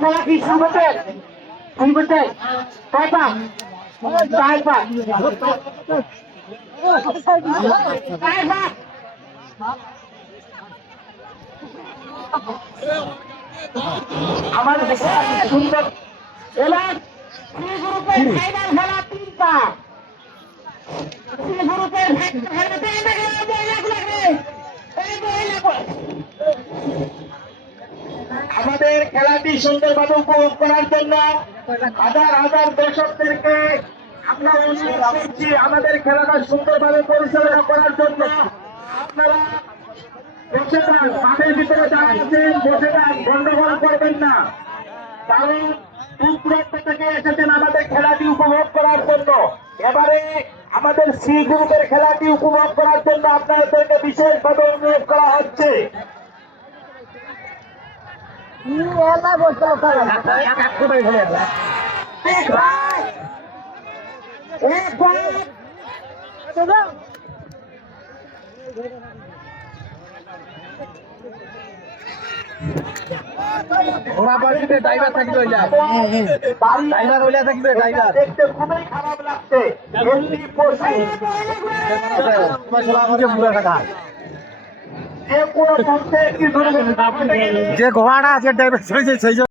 খেলা কি শুরু করতে কয়টা আমাদের সুন্দর এবার গ্রুপের ফাইনাল খেলা 3টা গ্রুপের আমাদের খেলাটি সুন্দরভাবে উপভোগ করার জন্য হাজার হাজার দর্শকদেরকে আমরা অনুরোধ করছি আমাদের খেলাটা সুন্দরভাবে পরিচালনা করার জন্য আপনারা বসে যান, মাঠের ভিতরে যারা আছেন বসে যান, গন্ডগোল করবেন না। কারণ দূর দূরান্ত থেকে এসেছেন আমাদের খেলাটি উপভোগ করার জন্য। এবারে আমাদের সি গ্রুপের খেলাটি উপভোগ করার জন্য আপনাদেরকে বিশেষভাবে অনুরোধ করা হচ্ছে। ঘোড়া পার্টিতে ড্রাইভার থাকবে, ড্রাইভার হইলে থাকবে, ড্রাইভার দেখতে খুবই খারাপ লাগছে। যে কোনো যে ঘোড়াটা আছে ড্রাইভার সেই